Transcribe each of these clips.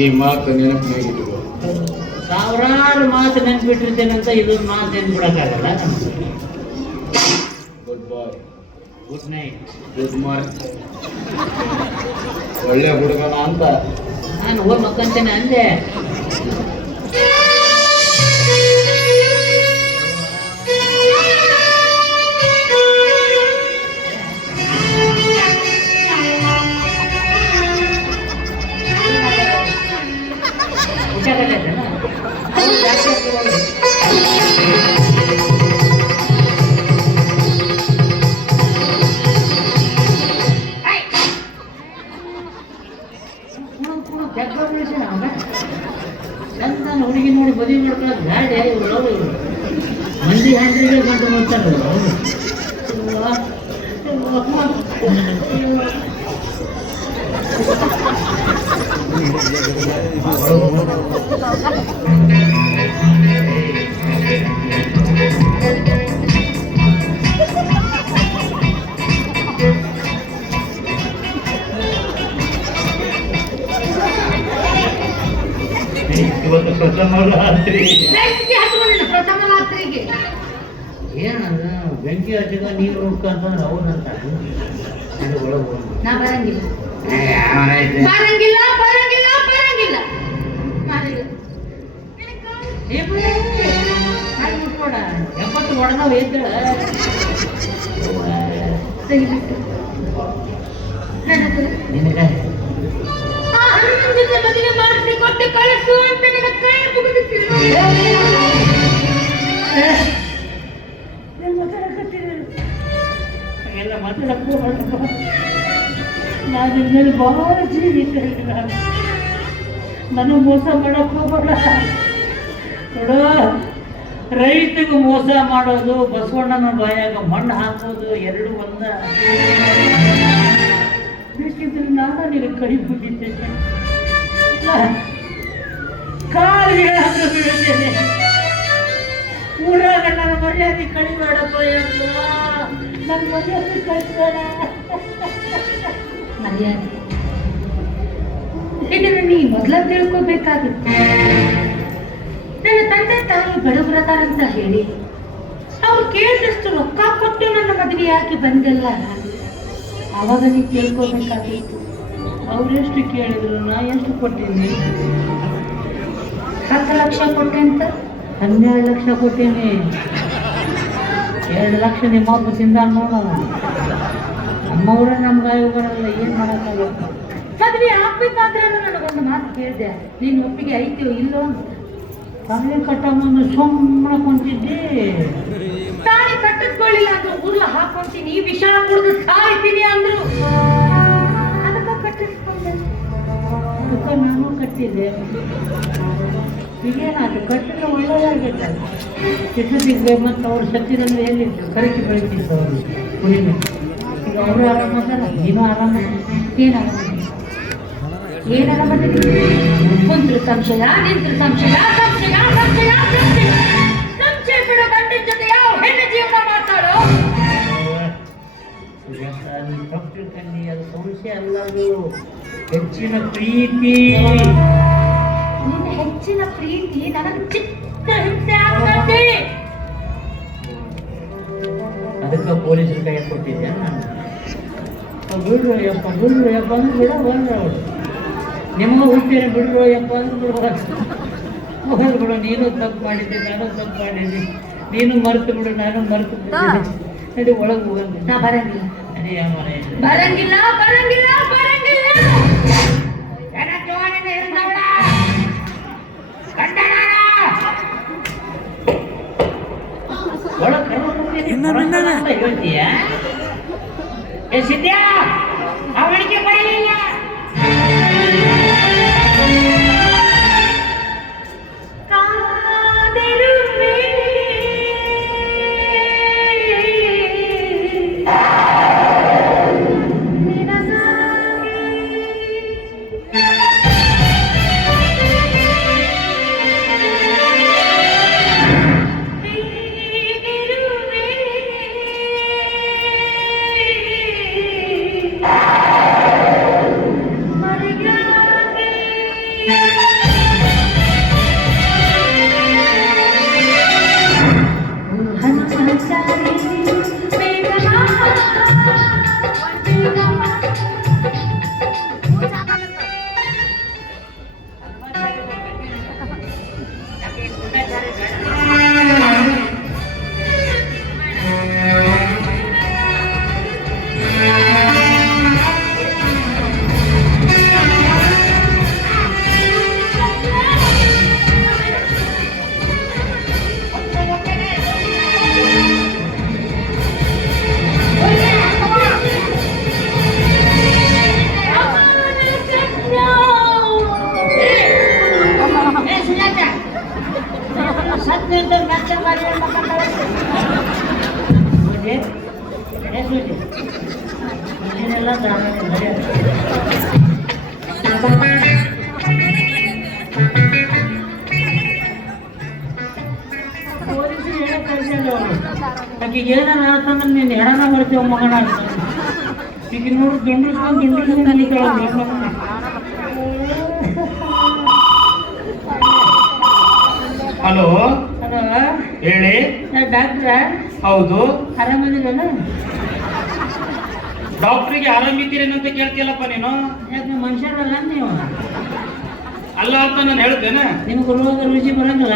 ಈ ಮಾತು ನೆನಪಿನಾಗಿಟ್ಟು ಸಾವಿರಾರು ಮಾತು ನೆನ್ಪಿಟ್ಟಿರ್ತೇನಂತ ಇದೊಂದು ಮಾತು ನೆನ್ಬಿಡಕ್ಕಾಗಲ್ಲ ನಮ್ಗೆ. ಗುಡ್ ಬಾಯ್, ಗುಡ್ ನೈಟ್, ಗುಡ್ ಮಾರ್ನಿಂಗ್, ಒಳ್ಳೆ ಹುಡುಗನ ಅಂತ ನಾನು ಹೋಗಿ ಮಕ್ಕಂತೇನೆ ಅಂದೆ. ಚಂದ ಹುಡುಗಿ ನೋಡಿ ಮದುವೆ ಮಾಡ್ಕೊಳ್ಳೋದು ಗಾಡಿ ಇವರು ಮಂದಿ ಹ್ಯಾಂಡ್ರಿಗೆ ಗಂಟು ಮಾಡ್ತಾರೆ. ಇವತ್ತು ಪ್ರಥಮ ರಾತ್ರಿ ಏನದ ಬೆಂಕಿ ಹಚ್ಚಿದ ನೀರು ಹುಡ್ಕಂತಂದ್ರೆ ಅವ್ರಂತ ನಾ ಬರಂಗಿಲ್ಲ ಬರಂಗಿಲ್ಲ ಬರಂಗಿಲ್ಲ ಬರಂಗಿಲ್ಲ ಮುಟ್ಕೊಡ 70 ಒಡನಾವ್ ಎದ್ದಳ ತೆಗಿಬಿಟ್ಟು ನಿನಗ ಮದುವೆ ಮಾಡಿಸಿ ಕೊಟ್ಟು ಕಳಿಸು ಅಂತ ನನ್ನ ಕೈ ಮುಗಿದಿತ್ತು. ಎಲ್ಲ ಮಾತಾಡಕ್ಕೂ ನಾನು ಇನ್ಮೇಲೆ ಭಾಳ ಜೀವಿ ನಾನು ಮೋಸ ಮಾಡಕ್ ಹೋಗಲ್ಲ ನೋಡು. ರೈತಗೂ ಮೋಸ ಮಾಡೋದು, ಬಸವಣ್ಣನ ಬಾಯಾಗ ಮಣ್ಣು ಹಾಕೋದು ಎರಡು ಒಂದ. ಬೇಕಿದ್ರೆ ನಾನು ನಿನಗೆ ಕೈ ಬಿಟ್ಟಿದ್ದೇನೆ, ಕಾಲಿಗೆ ಬೀಳುತ್ತೇನೆ. ಊರಾಗ ನನ್ನ ಮರ್ಯಾದೆ ಕಡಿಬೇಡಪ್ಪ ಯಪ್ಪ, ನನ್ನ ಮರ್ಯಾದೆ ಕಳಿಸ್ಬೇಡ. ಮರ್ಯಾದೆ ಇದನ್ನು ನೀ ಮೊದಲ ತಿಳ್ಕೋಬೇಕಾಗಿತ್ತು. ನನ್ನ ತಂದೆ ತಾಯಿ ಬಡವರದಾರಂತ ಹೇಳಿ ಅವ್ರು ಕೇಳಿದಷ್ಟು ರೊಕ್ಕ ಕೊಟ್ಟು ನನ್ನ ಮದುವೆ ಯಾಕೆ ಬಂದಿಲ್ಲ ಅವಾಗ ನೀ ತಿಳ್ಕೋಬೇಕಾಗಿತ್ತು. ಅವರೆಷ್ಟು ಕೇಳಿದ್ರು, ನಾ ಎಷ್ಟು ಕೊಟ್ಟೀನಿ? 10 ಲಕ್ಷ ಕೊಟ್ಟೆ ಅಂತ. 12 ಲಕ್ಷ ಕೊಟ್ಟೀನಿ. 2 ಲಕ್ಷ ನಿಮ್ಮ ಅಪ್ಪ ತಿಂದ ನೋಡ. ನಮ್ಮವ್ರೆ ನಮ್ಗೆ ಬರಲ್ಲ, ಏನು ಮಾಡೋಕ್ಕಾಗಲ್ಲ. ಮದುವೆ ಆಗ್ಬೇಕಾದ್ರೆ ನನಗೊಂದು ಮಾತು ಕೇಳಿದೆ, ನೀನು ಒಪ್ಪಿಗೆ ಐತಿಯೋ ಇಲ್ಲೋ ಅಂತ. ತಾಳಿ ಕಟ್ಟಮ್ಮನ್ನು ಸುಮ್ಮನೆ ಕುಂತಿದ್ದೆ. ತಾಳಿ ಕಟ್ಟಿಸ್ಕೊಳ್ಳಿಲ್ಲ ಅಂದ್ರೆ ಉರ್ಲ ಹಾಕೊಂತೀನಿ, ಈ ವಿಷ ಕುಡಿದು ಸಾಯ್ತೀನಿ ಅಂದ್ರು. ಅದಕ್ಕೆ ಕಟ್ಟಿಸ್ಕೊಂಡೆ. ಅದಕ್ಕೆ ನಾನು ಕಟ್ಟಿದ್ದೆ. ಈಗೇನಾದ್ರು ಕಟ್ಟಿದ್ರೆ ಒಳ್ಳೆಯದಾಗಿರ್ತದೆ. ಚಿತ್ರದಿಗ್ಬೇಕು ಮತ್ತು ಅವ್ರು ಸತ್ತಿರಲ್ಲಿ ಎಲ್ಲಿತ್ತು ಕರೆಕ್ಟ್ ಬೆಳೀತಿತ್ತು ಅವರು ಕುಡಿಮೆ. ಈಗ ಅವರು ಆರಾಮದಾರ, ನೀನು ಆರಾಮ. ಏನು ಏನಾರ ಕುಂತ್ರು ಸಂಶಯ, ನಿಂತ್ರು ಸಂಶಯ, ಸಂಶಯ ಸಂಶಯ ಸಂಶಯ ಸಂಶಯ ಬಿಡು. ಗಂಡಿನ ಜೊತೆ ಯಾವ ಹೆಣ್ಣು ಜೀವನ ಮಾತಾಡೋ? ತಪ್ಪಿರ್ಕಂಡಿ, ಅದು ಸಂಶಯ ಅಲ್ಲ, ಅದು ಹೆಚ್ಚಿನ ಪ್ರೀತಿ. ನಿನ್ನ ಹೆಚ್ಚಿನ ಪ್ರೀತಿ ನನಗೆ ಚಿತ್ತ ಹಿಂಸೆ ಆಗ್ತದೆ. ಅದಕ್ಕೆ ಪೊಲೀಸರ ಕೈ ಕೊಟ್ಟಿದ್ದೆ ನಾನು. ಬಿಡ್ರು ಯಪ್ಪ, ಬಿಡ್ರು ಯಪ್ಪ ಅಂದ್ರೆ ಬಿಡ ಬಂದ್ರೆ ಅವರು ನಿಮಗೆ ಹುಟ್ಟಿನ ಬಿಡ್ರು ಯಪ್ಪ ಅಂದ್ರೆ ಬಿಡ್ಬೋದು ಬಿಡು. ನೀನು ತಪ್ಪು ಮಾಡಿದ್ದೆ, ನಾನು ತಪ್ಪು ಮಾಡಿದ್ದೆ. ನೀನು ಮರೆತು ಬಿಡು, ನಾನು ಮರೆತು ಬಿಡ್ತೀನಿ. ನಡಿ ಒಳಗೆ ಹೋಗಂಗ. ನಾ ಬರಂಗಿಲ್ಲ, ಬರಂಗಿಲ್ಲ ಬರಂಗಿಲ್ಲ ಬರಂಗಿಲ್ಲ. ಹೇಳ್ತೀಯ ಸಿದ್ಯಾ ಅವಳಿಗೆ ಬರಲಿಲ್ಲ. ಅಂತ ಮ್ಯಾಚ್ ಮಾಡಿ ನೋಡಿ ನೀನೆಲ್ಲ ಪೊಲೀಸರು ಹೇಳಕ್ ಕಳ್ಸಿಲ್ಲ ಅವರು. ಆಕೆಗೆ ಏನಾರ ಅಂತಂದ್ರೆ ನೀನು ಹೆಡನ ಬರ್ತೀವ ಮಗನ ಅಂತ. ಈಗ ನೋಡು ದುಂಡ್ರಿಸ್ಕೊಂಡು ಕಲಿಕೊಳ್ಳೋದು. ಹಲೋ, ಹಲೋ ಹೇಳಿ. ಡಾಕ್ಟ್ರ? ಹೌದು. ಆರಾಮದಿರಲ್ಲ? ಡಾಕ್ಟ್ರಿಗೆ ಆರಾಮಿದ್ದೀರೇನಂತ ಕೇಳ್ತಿಯಲ್ಲಪ್ಪ ನೀನು. ಯಾಕೆ ಮನುಷ್ಯರಲ್ಲ ನೀವು? ಅಲ್ಲ ಅಂತ ನಾನು ಹೇಳ್ತೇನೆ. ನಿಮ್ಗೆ ರೋಗ ರುಚಿ ಬರಂಗಿಲ್ಲ?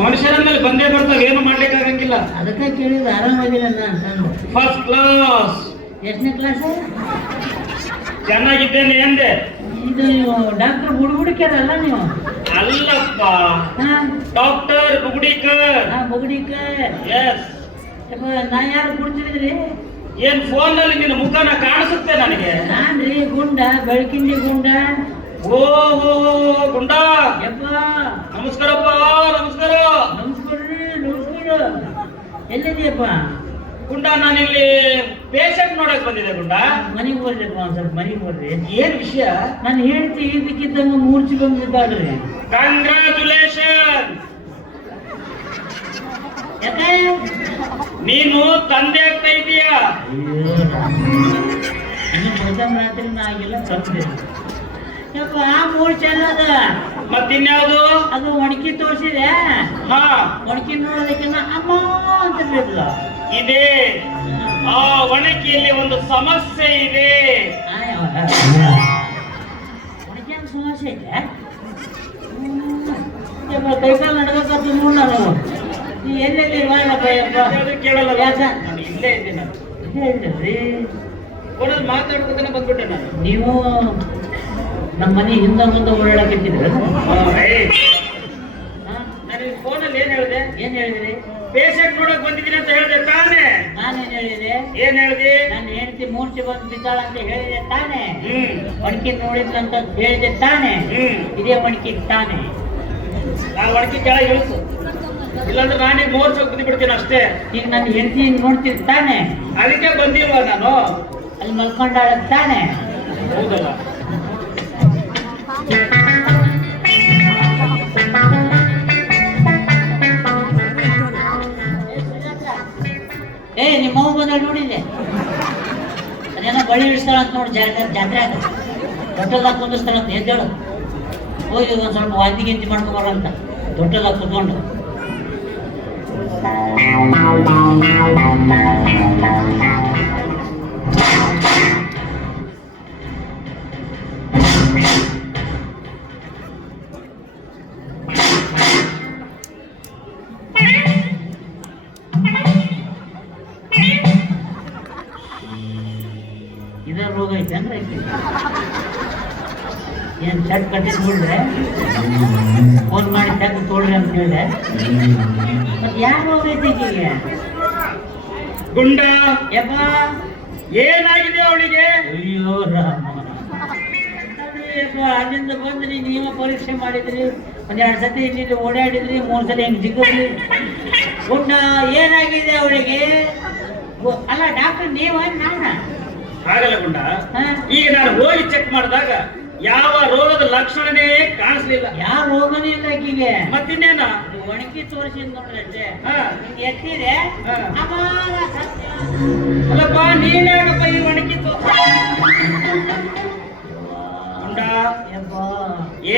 ಮನುಷ್ಯರ ಮೇಲೆ ಬಂದೇ ಬರ್ತಾವ, ಏನು ಮಾಡ್ಲಿಕ್ಕೆ ಆಗಂಗಿಲ್ಲ. ಅದಕ್ಕೆ ಕೇಳಿದ್ರೆ ಆರಾಮದಿರಲ್ಲ ಅಂತಂದು. First class. ಎಷ್ಟನೇ ಕ್ಲಾಸ್? ಚೆನ್ನಾಗಿದ್ದೇನೆ ಎಂದೆ. ಇದು ನೀವು ಡಾಕ್ಟರ್ ಬುಡ್ಬುಡಿಕರಲ್ಲ ನೀವು? ಅಲ್ಲಪ್ಪ, ಡಾಕ್ಟರ್ ಬುಗುಡಿಕರ್. ಬುಗುಡಿಕರ್. ಎಸ್. ನಾ ಯಾರು ಕೊಡ್ತಿದ್ರಿ? ಏನ್ ಫೋನ್ ನಲ್ಲಿ ನಿನ್ನ ಮುಖನ ಕಾಣಿಸುತ್ತೆ ನನಗೆ? ನಾನ್ರಿ ಗುಂಡ, ಬೆಳಕಿಂಡಿ ಗುಂಡ. ಓ ಗುಂಡ. ಯಪ್ಪ ನಮಸ್ಕಾರಪ್ಪ. ನಮಸ್ಕಾರ. ನಮಸ್ಕಾರ್ರಿ. ನಮಸ್ಕಾರ. ಎಲ್ಲಿದೆಯಪ್ಪ? ಗುಂಡ, ನಾನಿಲ್ಲಿ ಪೇಷಂಟ್ ನೋಡಕ್ ಬಂದಿದೆ. ಗುಂಡ, ಮನೆಗೆ ಬರ್ರಿಪ್ಪ, ಒಂದ್ ಸ್ವಲ್ಪ ಮನೆಗೆ ಬರ್ರಿ. ಏನ್ ವಿಷಯ? ನಾನು ಹೇಳ್ತಿ ಇದಕ್ಕಿದ್ದಂಗ ಮೂರ್ಛೆ ಬಂದಿದ್ದಾಳ್ರಿ. ಕಂಗ್ರಾಚುಲೇಷನ್. ಯಾಕೆ ನೀನು ತಂದೆ ಆಗ್ತಾ ಇದೀಯಾ? ಇನ್ನು ಪ್ರಥಮ ರಾತ್ರಿ ನಾ ಆಗಿಲ್ಲ ತಂದೆ. ಯಪ್ಪ ಆ ಮೂರ್ಛೆ ಅಲ್ಲದ ಮತ್ತಿನ್ಯಾವುದು? ಅದು ಒಣಕಿ ತೋರಿಸಿದೆ. ಹಾ, ಒಣಕಿ ನೋಡೋದಕ್ಕಿಂತ ಅಮ್ಮ ಅಂತ ಹೇಳಿದ್ಲ. ಇದೆ. ಆ ಒಣಕಿಯಲ್ಲಿ ಒಂದು ಸಮಸ್ಯೆ ಇದೆ. ಒಣಕಿ ಸಮಸ್ಯೆ ಇದೆ. ಕೈಕಾಲು ನಡ್ಬೇಕಂತ ನೋಡ್ ನಾನು. ನೀ ಎಲ್ಲೆಲ್ಲಿ ಕೇಳಲ್ಲ. ಯಾಕ? ನಾನು ಇಲ್ಲೇ ಇದ್ದೀನಿ. ಹೇಳ್ರಿ ಫೋನಲ್ಲಿ ಮಾತಾಡ್ಕೊತಾನೆ ಬಂದ್ಬಿಟ್ಟೆ ನಾನು. ನೀವು ನಮ್ಮ ಮನೆ ಹಿಂದೆ ಮುಂದೆ ಓಡಾಡಕತ್ತಿದ್ರ? ನಾನು ಫೋನಲ್ಲಿ ಏನ್ ಹೇಳಿದೆ? ಏನ್ ಹೇಳಿದ್ರಿ? ಪೇಷಂಟ್ ನೋಡಕ್ ಬಂದಿದ್ದೀನಿ ಅಂತ ಹೇಳಿದೆ ತಾನೇ? ನಾನೇನ್ ಹೇಳಿದೆ? ಏನ್ ಹೇಳಿದೆ? ನನ್ನ ಹೆಂಡತಿ ಮೂರ್ಛೆ ಬಂದು ಬಿದ್ದಾಳ ಅಂತ ಹೇಳಿದೆ ತಾನೇ? ಒಣಕಿ ನೋಡಿದ್ರಂತ ಹೇಳಿದೆ ತಾನೇ? ಇದೇ ಒಣಕಿ ತಾನೇ? ಆ ಒಣಕಿ ಕೆಳಗೆ ಇಳಿಸು, ಇಲ್ಲಾಂದ್ರೆ ನಾನೇ ಮೋರ್ಚ್ ಹೋಗಿ ಬಿಡ್ತೀನಿ ಅಷ್ಟೇ. ಈಗ ನನ್ನ ಹೆಂಡತಿ ನೋಡ್ತಿರ್ ತಾನೆ? ಅದಕ್ಕೆ ಬಂದಿಲ್ವಾ ನಾನು? ಅಲ್ಲಿ ಮಲ್ಕೊಂಡಾಳ ತಾನೆ? ಹೌದಲ್ಲ. ನಿಮ್ಮ ಅವ್ವ ಬಂದಾಗ ನೋಡಿದ್ದೆ. ಅದೇನೋ ಬಳಿ ಇಳಿಸ್ತಾಳ ಅಂತ ನೋಡಿ ಜಾತ್ರೆ ಆಗ ದೊಡ್ಡದಾಗ ಕುಂದಿಸ್ತಾಳ ಅಂತ ಎದ್ದೇಳು. ಹೋಗಿ ಒಂದ್ ಸ್ವಲ್ಪ ವಾಂತಿ ಗಿಂತಿ ಮಾಡ್ಕೊಬಾರಂತ ದೊಡ್ಡದಾಗ ಕುತ್ಕೊಂಡು. ಇದ ರೋಗ ಐತೆ ಅಂದ್ರೆ ಐತಿ. ಏನ್ ಚಟ್ ಕಟ್ಟಿ ನೋಡ್ರೆ ಫೋನ್ ಮಾಡಿ ಚಟ್ ತೋಳ್ರಿ ಅಂತ ಹೇಳಿದೆ. ಮತ್ತೆ ಯಾಕೆ ರೋಗ ಐತಿ ಈಗೀಗೆ? ಗುಂಡ, ಯಪ್ಪ ಏನಾಗಿದೆ ಅವಳಿಗೆ? ಅಯ್ಯೋ ರಾಮ, ಅಲ್ಲಿಂದ ಬಂದ್ರಿ, ನೀವ ಪರೀಕ್ಷೆ ಮಾಡಿದ್ರಿ, ಒಂದೆರಡು ಸತಿ ಇಲ್ಲಿ ಓಡಾಡಿದ್ರಿ, 3 ಸಲ ಹೆಂಗ್ ಜಿಗ್ಗಿದ್ರಿ. ಗುಂಡ ಏನಾಗಿದೆ ಅವಳಿಗೆ? ಅಲ್ಲ ಡಾಕ್ಟರ್ ನೀವ ನಾನ? ಹಾಗಲ್ಲ ಗುಂಡ, ಈಗ ನಾನು ಹೋಗಿ ಚೆಕ್ ಮಾಡಿದಾಗ ಯಾವ ರೋಗದ ಲಕ್ಷಣನೇ ಕಾಣಿಸ್ಲಿಲ್ಲ. ಯಾವ ರೋಗನೂ ಇಲ್ಲ ಆಕಿಗೆ. ಮತ್ತಿನ್ನೇನ? ಒಣಗಿ ತೋರಿಸಿದ್ ನೋಡ್ರಿ ಅಜ್ಜೆ. ಹಾ, ಎತ್ತಿದೆ. ಅಲ್ಲಪ್ಪ, ನೀನ್ಯಾಕಪ್ಪ ಈ ಒಣಗಿತ್ತು? ಗುಂಡ,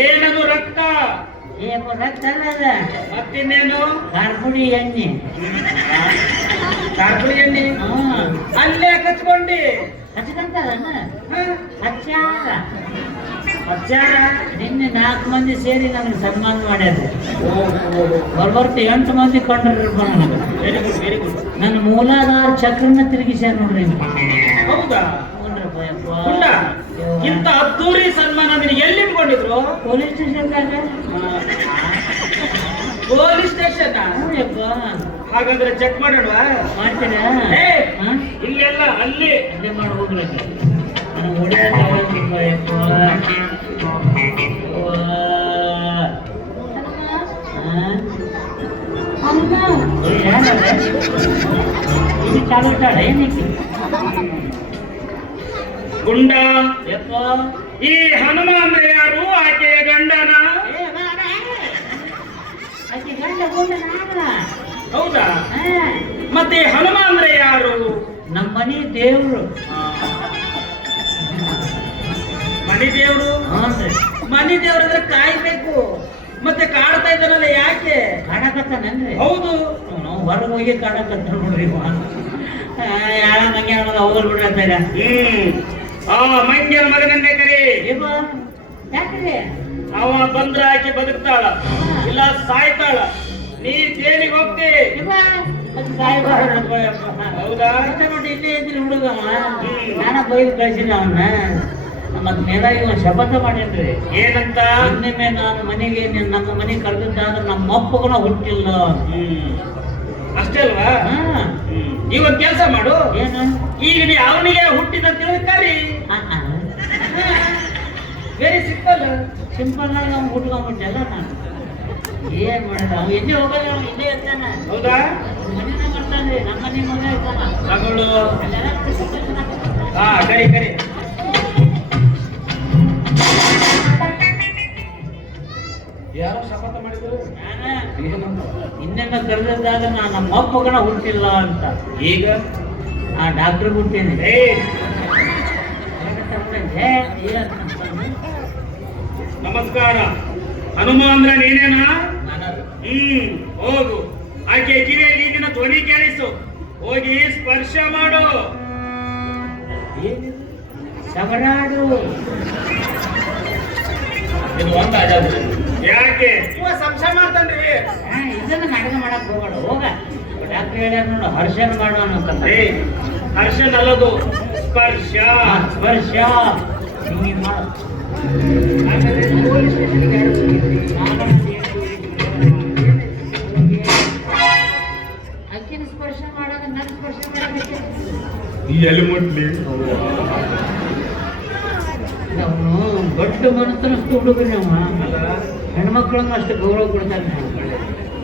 ಏನದು? ರಕ್ತ? ರಕ್ತ ಅಲ್ಲದ, ಮತ್ತಿನ್ನೇನು? ಕಾರ್ಪುಡಿ ಎಣ್ಣೆ. ಕಾರ್ಪುಡಿ ಎಣ್ಣೆ ಅಲ್ಲೇ ಕಚ್ಕೊಂಡಿ ಹಚ್ಕೊಂತಾರ? ಹಚ್ಚಾರ ಹಚ್ಚಾರ. ನಿನ್ನೆ 4 ಮಂದಿ ಸೇರಿ ನನಗೆ ಸನ್ಮಾನ ಮಾಡ್ಯಾರ. ಬರ್ಬರ್ತಿ 8 ಮಂದಿ ಕಂಡ್ರಿರ್ಬ ನನಗೆ. Very good, very good. ನನ್ನ ಮೂಲಾಧಾರ ಚಕ್ರನ ತಿರುಗಿಸ್ಯಾರ ನೋಡ್ರಿ. ಹೌದಾ? ಗುಂಡ, ಇಂತ ಅದ್ದೂರಿ ಸನ್ಮಾನ ನಿನಗೆ ಎಲ್ಲಿ ಇಟ್ಕೊಂಡಿದ್ರು? ಪೊಲೀಸ್ ಸ್ಟೇಷನ್ದಾಗ. Police station? ಹಾಗಾದ್ರೆ ಚೆಕ್ ಮಾಡೋಣ. ಮಾಡ್ತೀರಾ? ಇಲ್ಲೆಲ್ಲ ಅಲ್ಲಿ ಅಲ್ಲೇ ಮಾಡ್ಬೋದ್ರಿ. ನಾನು ಓಡಾಡ ಇದು ಚಾಲು ಇಟ್ಟಾಳೆ ಏನಕ್ಕೆ ಗುಂಡ ಯಪ್ಪ ಈ ಹನುಮ ಅಂದ್ರೆ ಯಾರು? ಆಕೆಯ ಗಂಡನ? ಆಕೆ ಗಂಡ ಗೊಂಡ ನಾನ ಹೌದಾ? ಮತ್ತೆ ಹನುಮ ಅಂದ್ರೆ ಯಾರು? ನಮ್ಮ ಮನೆ ದೇವ್ರು ಮನಿ ದೇವ್ರು? ಹಾನ್ರಿ ಮನಿ ದೇವ್ರಂದ್ರೆ ಕಾಯ್ಬೇಕು, ಮತ್ತೆ ಕಾಡ್ತಾ ಇದ್ದಾನಲ್ಲ ಯಾಕೆ? ಕಾಡಕತ್ತಾನೇನ್ರಿ? ಹೌದು. ನಾವು ಹೊರಗೆ ಹೋಗಿ ಕಾಡಕತ್ತ ನೋಡ್ರಿ ಯಾರ ಮಂಗೆ ಹೋಗಲ್ ಬಿಡ್ರಿ ಆ ಮಂಗ್ಯನ ಮಗನನ್ನೇ ಕರಿ. ಯಾಕ್ರಿ ಅವ ಬಂದ್ರ ಆಕೆ ಬದುಕ್ತಾಳ, ಇಲ್ಲ ಸಾಯ್ತಾಳ. ನೀ ಜೈಲಿಗೆ ಹೋಗ್ತಿ. ಹೌದಾ? ಇಲ್ಲೇ ಇದ್ರಿ ಹುಡುಗಮ್ಮ ನಾನ ಬೈದು ಕಳ್ಸಿಲ್ಲ ಅವನ್ನ. ಮತ್ ಮೇಲಾಗಿ ಒಂದು ಶಪಥ ಮಾಡೇನ್ರಿ. ಏನಂತ? ಇನ್ನೊಮ್ಮೆ ನಾನು ಮನೆಗೆ ನಮ್ಮ ಮನೆಗೆ ಕರೆದಿದ್ದಾದ್ರೆ ನಮ್ಮ ಅಪ್ಪಗನ ಹುಟ್ಟಿಲ್ಲ. ಅಷ್ಟೇ ಅಲ್ವಾ? ಹಾ ನೀವೊಂದ್ ಕೆಲಸ ಮಾಡು. ಏನು? ಈಗ ನೀ ಅವನಿಗೆ ಹುಟ್ಟಿದಂತ ಹೇಳಿ ಕರಿ. Very simple. ಸಿಂಪಲ್ ಆಗಿ ಅವ್ನು ಹುಟ್ಕೊಂಡ್ಬಿಟ್ಟಲ್ಲ ನಾನು. ಏನ್ ಮಾಡಿದ ಅವ್ನು ಎಲ್ಲಿ ಹೋಗಲ್ಲ, ಅವ್ನು ಇಲ್ಲೇ ಇರ್ತಾನ. ಹೌದಾ? ಮನೇನ ಬರ್ತಾನೆ, ನಮ್ಮ ಮನೆ ಮಗ ಇರ್ತಾನ. ಮಗಳು. ಅಲ್ಲೆಲ್ಲ ನೋಡಿ ಸ್ವಲ್ಪ ಹಾ ಕರಿ ಕರಿ. ಯಾರೋ ಶಪಥ ಮಾಡಿದ್ರು. ಇನ್ನೇನ ಕರೆದಿದ್ದಾಗ ನಾನು ನಮ್ಮ ಅಪ್ಪಗನ ಹುಟ್ಟಿಲ್ಲ ಅಂತ. ಈಗ ಆ ಡಾಕ್ಟರ್ ಹುಟ್ಟೇನೆ. ನಮಸ್ಕಾರ. ಹನುಮ ಅಂದ್ರೆ ನೀನೇನಾ? ಹೋಗು. ಆಕೆ ಕಿವಿಯಲ್ಲಿ ಈಗಿನ ಧ್ವನಿ ಕೇಳಿಸು. ಹೋಗಿ ಸ್ಪರ್ಶ ಮಾಡು. ಸವರಾಡು. ಇದು ಒಂದ ಯಾಕೆ ಸಂಶಯ ಮಾಡ್ತಾನ್ರಿ? ಇದನ್ನ ನಾಟಕ ಮಾಡಕ್ ಹೋಗೋಣ. ಹೋಗ ಡಾಕ್ಟರ್ ಹೇಳ್ಯಾರ ನೋಡು, ಹರ್ಷನ್ ಮಾಡು ಅನ್ನೋಕಂತ. ಹರ್ಷನ್ ಅಲ್ಲದು, ಸ್ಪರ್ಶ. ಸ್ಪರ್ಶ ಹಿಂಗೆ ಮಾಡು. ಅಕ್ಕಿನ ಸ್ಪರ್ಶ ಮಾಡಾಗ ನನ್ನ ಸ್ಪರ್ಶ ಮಾಡಬೇಕು. ಎಲ್ಲಿ ಮುಟ್ಲಿ? ಅವನು ದೊಡ್ಡ ಮನಸ್ಸನಷ್ಟು ಹುಡುಗರಿ ಅವ. ಹೆಣ್ಮಕ್ಳನ್ನ ಅಷ್ಟು ಗೌರವ ಕೊಡ್ತಾನೆ.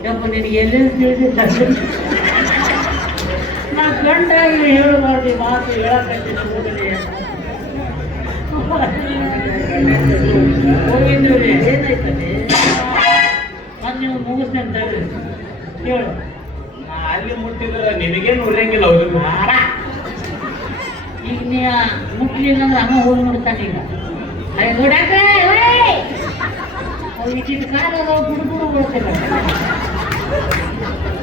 ಯಪ್ಪ ನಿನಗೆ ಎಲ್ಲೆಲ್ಲಿ ತಿಳಿದಿದ್ದ ನಾ ಗಂಡ ಹೇಳಬಾರ್ದು ಮಾತು ಹೇಳಕತ್ತೆ. ಹೋಗಿದ್ರಿ ಏನಾಯ್ತದೆ? ನಾನು ನೀವು ಮುಗಿಸ್ತೇನೆ ಅಂತ ಹೇಳು. ಅಲ್ಲಿ ಮುಟ್ಟಿದ್ರೆ ನಿನಗೇನು ಉರಿಯಂಗಿಲ್ಲ ಅವ್ರಿಗೆ. ಈಗ ನೀ ಮುಟ್ಲಿಲ್ಲ ಅಂದ್ರೆ ಅಮ್ಮ ಹೋಗಿ ನೋಡ್ತಾನೆ. ಈಗ ಡಾಕ್ಟ್ರೆ ಇಟ್ಟಿಟ್ಟು ಕಾಲ ಹುಡುಗರು ಬಿಡ್ತಿಲ್ಲ,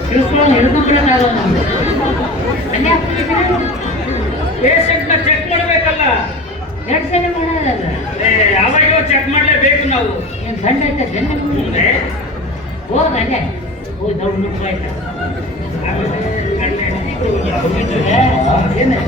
ತಿಳ್ಕೊಳ್ಳೋ ಹಿಡ್ಕೊಂಡ್ಬಿಡೋಕ್ಕಾಗಲ್ಲ ನಮ್ಗೆ. ಅಲ್ಲೇ ಪೇಷಂಟ್ ನ ಚೆಕ್ ಮಾಡ್ಬೇಕಲ್ಲ. 2 ಸಲ ಮಾಡೋದಲ್ಲ. ಯಾವಾಗ ಚೆಕ್ ಮಾಡ್ಲೇಬೇಕು ನಾವು. ಏನು ಗಂಡ ಆಯ್ತಾ ಜನ ಹೋಗ ಅಲ್ಲೇ ಹೋಗಿ ದೊಡ್ಡ ಮುಟ್ಟ ಆಯ್ತಾ ಏನು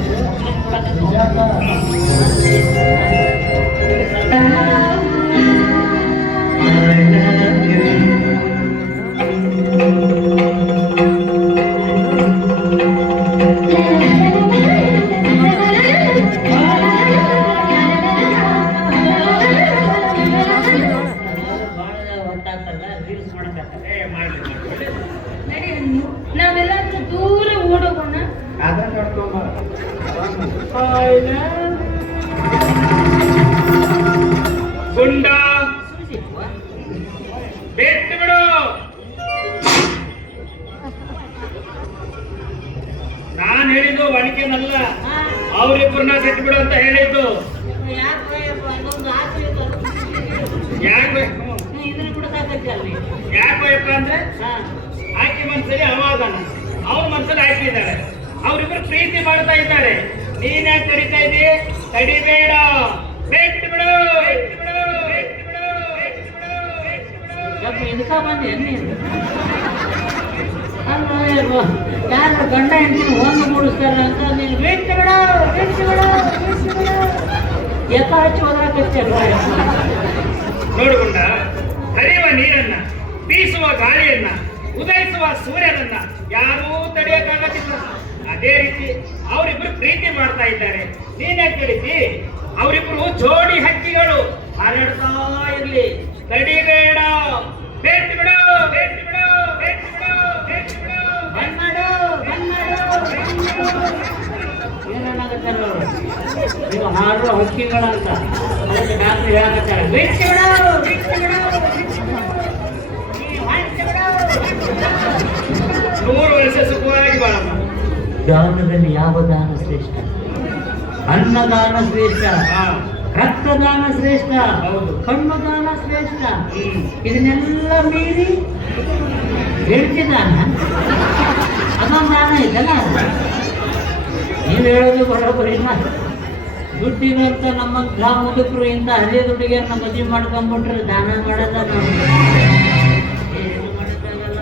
ನಾವೆಲ್ಲಾದ್ರೂ ದೂರ ಓಡೋಗೋಣ. ಗುಂಡ ಬಿಟ್ಟು ಬಿಡು. ನಾನ್ ಹೇಳಿದ್ದು ಒಣಕೆನಲ್ಲ, ಅವ್ರಿಬ್ಬರನ್ನ ಬಿಟ್ಟು ಬಿಡು ಅಂತ ಹೇಳಿದ್ದು. ಯಾಕೆ ಯಾಕಪ್ಪ ಅಂದ್ರೆ ಆಕೆ ಮನ್ಸಲ್ಲಿ ಅವಾದಾನ, ಅವ್ರ ಮನ್ಸಲ್ಲಿ ಹಾಕಿದ್ದಾರೆ. ಅವ್ರಿಬ್ರು ಪ್ರೀತಿ ಮಾಡ್ತಾ ಇದ್ದಾರೆ. ನೀನ್ ಯಾಕೆ ತಡಿತಾ ಇದ್ದೀ? ತಡಿಬೇಡ, ಬಿಟ್ಟು ಬಿಡು. ಇದಕ್ಕ ಬಂದಿ ಯಾರು ಗಂಡ ಹೆಂಡತಿ ಒಂದು ಮೂಡಿಸ್ತಾರ ಅಂತ ನೀನು ಬಿಟ್ಟು ಬಿಡು ಎತ್ತ ಹಚ್ಚಿ ಹೋದ್ರಾಕತ್ತಲ್ಲ. ನೋಡಿಕೊಂಡ ಹರಿಯುವ ನೀರನ್ನ, ಬೀಸುವ ಗಾಳಿಯನ್ನ, ಉದಯಿಸುವ ಸೂರ್ಯನನ್ನ ಯಾರೂ ತಡೆಯಕ್ಕಾಗತ್ತಿಲ್ಲ. ಅದೇ ರೀತಿ ಅವರಿಬ್ರು ಪ್ರೀತಿ ಮಾಡ್ತಾ ಇದ್ದಾರೆ. ನೀನ್ಯಾಕೆ ತಿಳಿಸಿ? ಅವರಿಬ್ರು ಜೋಡಿ ಹಕ್ಕಿಗಳು ಹಾರಾಡ್ತಾ ಇರ್ಲಿ, ತಡಿಬೇಡ, ಬಿಟ್ಟು ಬಿಡು, ಬಿಟ್ಟು ಬಿಡು, ಬಿಟ್ಟು ಬಿಡು, ಬಿಟ್ಟು ಬಿಡು, ಬಿಡು. ಹಾಡುವ ಹಕ್ಕಿಗಳಂತ ಅದಕ್ಕೆ ಡಾಕ್ಟ್ರು ಹೇಳಕತ್ತಾರೆ ಬಿಟ್ಟು ಬಿಡು, ಬಿಟ್ಟು ಬಿಡು, ಬಿಟ್ಟು ಬಿಡು. ನೀ ಹೊಂಟು ಬಿಡು. 100 ವರ್ಷ ಸುಖವಾಗಿ ಬಾಳಮ್ಮ. ದಾನದಲ್ಲಿ ಯಾವ ದಾನ ಶ್ರೇಷ್ಠ? ಅನ್ನದಾನ ಶ್ರೇಷ್ಠ, ರಕ್ತದಾನ ಶ್ರೇಷ್ಠ, ಹೌದು. ಕಣ್ಣುದಾನ ಶ್ರೇಷ್ಠ. ಇದನ್ನೆಲ್ಲ ಮೀರಿ ಹೇಳ್ತಿದ್ದಾನ ಅದೊಂದು ದಾನ ಇದಲ್ಲ. ನೀವು ಹೇಳೋದು ಬರೋಬ್ಬರಿ. ದುಡ್ಡಿಗಂತ ನಮ್ಮಂಥ ಮುದುಕರು ಇಂಥ ಹಳೆ ದುಡ್ಡಿಗೆ ನಮ್ಮ ಮದುವೆ ಮಾಡ್ಕೊಂಡ್ಬಿಟ್ರೆ ದಾನ ಮಾಡೋದ ನಾವು ಏನು ಮಾಡೋಕ್ಕಾಗಲ್ಲ.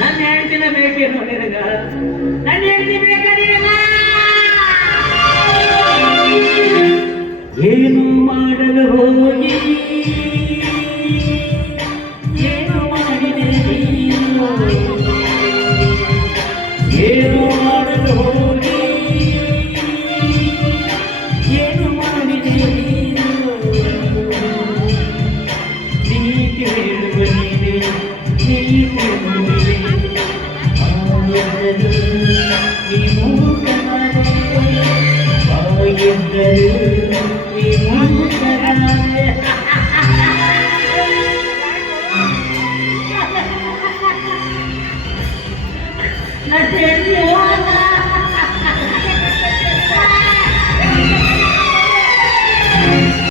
ನನ್ನ ಹೆಂಡತಿನ ಬೇಕೇನು ನಿನಗ? ನನ್ನ ಹೆಂಡತಿ ಬೇಕ ನಿನಗ? ಏನು ಮಾಡಲು ಹೋಗಿ ಏನು ಮಾಡಿದೆ ನೀನು? ಏನು ಮಾಡಲು ಹೋಗಿ ಏನು ಮಾಡಿದೆ ನೀನು? ನೀತಿ ಹೇಳುವ ನೀನೆ, ನೀತಿ ಹೇಳುವೆ ಬಾಯೆಂದರು, ನೀ ಮೂಕನಾದೆ ಬಾಯೆಂದರು.